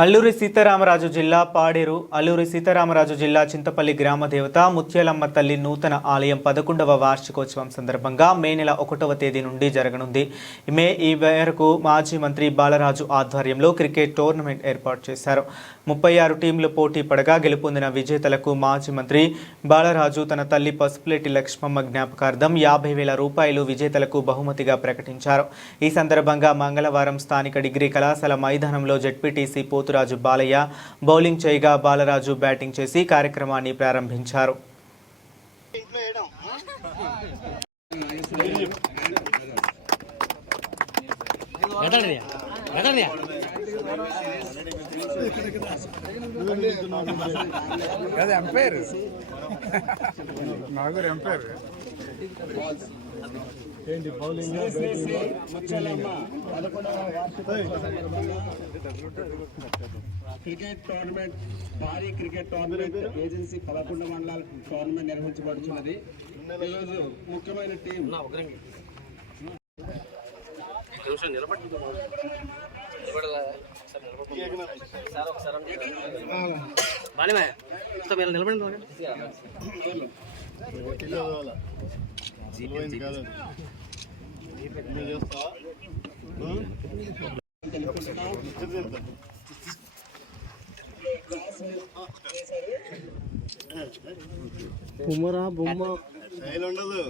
అల్లూరి సీతారామరాజు జిల్లా పాడేరు అల్లూరి సీతారామరాజు జిల్లా చింతపల్లి గ్రామ దేవత ముత్యాలమ్మ తల్లి నూతన ఆలయం 11వ వార్షికోత్సవం సందర్భంగా మే నెల 1వ తేదీ నుండి జరగనుంది. ఈ మేరకు మాజీ మంత్రి బాలరాజు ఆధ్వర్యంలో క్రికెట్ టోర్నమెంట్ ఏర్పాటు చేశారు. 36 టీంలు పోటీ పడగా గెలుపొందిన విజేతలకు మాజీ మంత్రి బాలరాజు తన తల్లి పసుపులేటి లక్ష్మమ్మ జ్ఞాపకార్థం 50,000 రూపాయలు విజేతలకు బహుమతిగా ప్రకటించారు. ఈ సందర్భంగా మంగళవారం స్థానిక డిగ్రీ కళాశాల మైదానంలో జెడ్పీటీసీ పోతురాజు బాలయ్య బౌలింగ్ చేయగా బాలరాజు బ్యాటింగ్ చేసి కార్యక్రమాన్ని ప్రారంభించారు. క్రికెట్ టోర్నమెంట్ భారీ క్రికెట్ టోర్నమెంట్ ఏజెన్సీ 11 మండలాల టోర్నమెంట్ నిర్వహించబడుతున్నది. ఈరోజు ముఖ్యమైన టీం బొమ్మరా బొమ్మ ఉండదు.